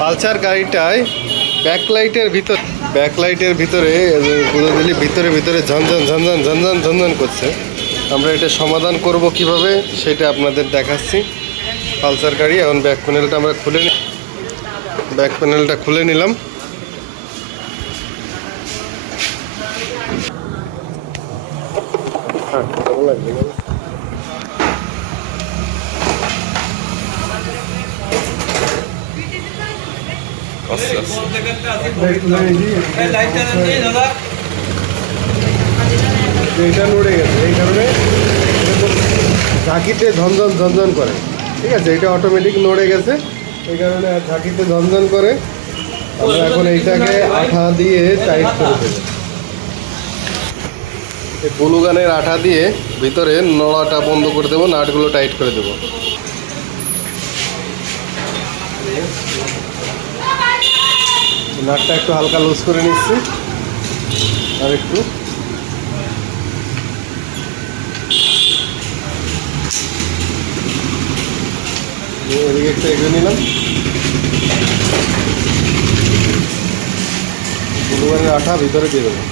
Pulsar গাড়িটায় ব্যাকলাইটের ভিতর ব্যাকলাইটের ভিতরে দিলি ভিতরে ভিতরে ঝনঝন ঝনঝন ঝনঝন ঝনঝন করছে। আমরা এটা সমাধান করব কীভাবে, সেটা আপনাদের দেখাচ্ছি। পালসার গাড়ি, এখন ব্যাক প্যানেলটা আমরা খুলে নি ব্যাক প্যানেলটা খুলে নিলাম। হ্যাঁ এই কারণে ঝাঁকিতে ঝনঝন ঝনঝন করে। ঠিক আছে? এটা অটোমেটিক নড়ে গেছে। এই কারণে ঝাঁকিতে ঝনঝন করে। আমরা এখন এইটাকে আঠা দিয়ে টাইট করে দেবো। এই বুলুগানের আঠা দিয়ে ভিতরে নড়াটা বন্ধ করে দেবো, নাটগুলো টাইট করে দেবো। নাটটা একটু হালকা লুজ করে নিচ্ছি। আর একটু। এদিকে একটু এগিয়ে নিলাম। বুলুগানের আঠা ভিতরে দিয়ে দেবো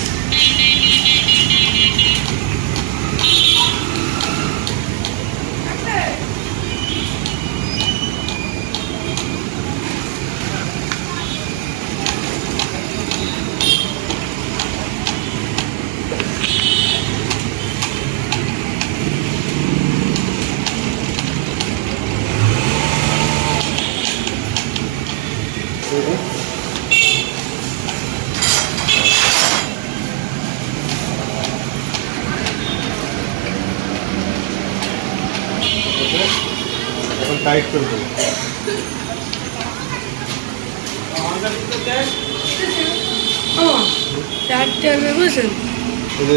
এখন টাইট করে দেবো।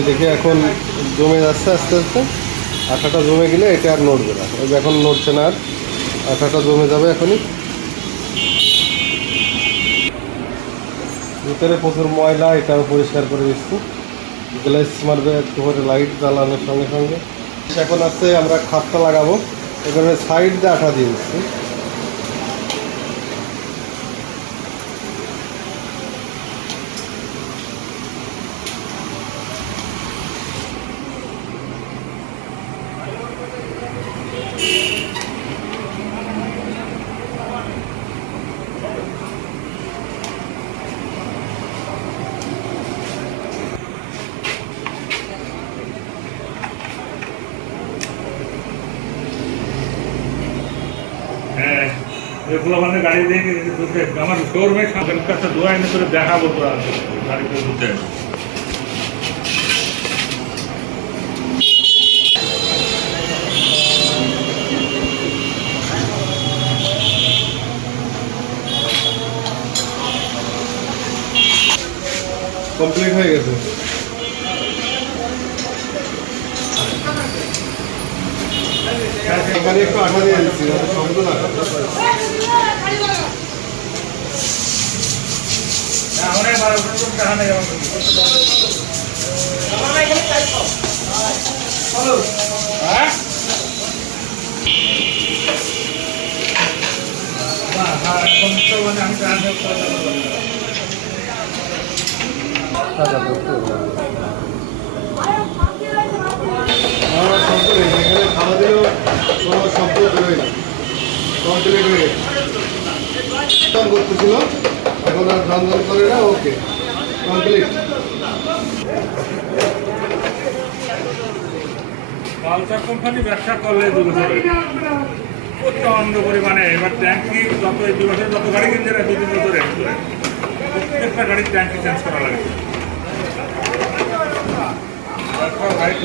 দেখে এখন জমে যাচ্ছে আস্তে আস্তে। আঠাটা জমে গেলে এটা আর নড়বে না। ওই এখন নড়ছে না আর। আঠাটা জমে যাবে এখনই। ভিতরে প্রচুর ময়লা এটাও পরিষ্কার করে দিচ্ছি। গ্লাস মারবে একটু করে লাইট জ্বালানোর সঙ্গে সঙ্গে। এখন আছে আমরা খাপটা লাগাবো। এখানে সাইড দিয়ে আঠা দিয়ে দিচ্ছি হ্যাঁ মানে গাড়ি দিয়ে দুধে আমার শোরুমে কাছে দোয়া এনে করে দেখাবো তো আর গাড়িতে দুধে কমপ্লিট হয়ে গেছে। এখানে একটু আঠা দিয়ে দিচ্ছি শব্দ না করে। অনেক বারো টাকা নেই হ্যাঁ বাহ, হ্যাঁ, এখন তো মানে আমি ট্রান্সফার করে দেবো। টাকা দিতে হবে। আমার শব্দ নেই এখানে খাওয়া দিলেও কোনো শব্দ বেরোয় না কমপ্লিট হয়ে করতেছিল এখন আর রন্ধন করে না? ওকে কমপ্লিট পালসার কোম্পানি ব্যবসা করলে প্রচণ্ড পরিমাণে। এবার ট্যাঙ্কি যত দু বছর, যত গাড়ি কিনছে না দু তিন বছরে। প্রত্যেকটা গাড়ির ট্যাঙ্কি চেঞ্জ করা লাগে। গাড়ি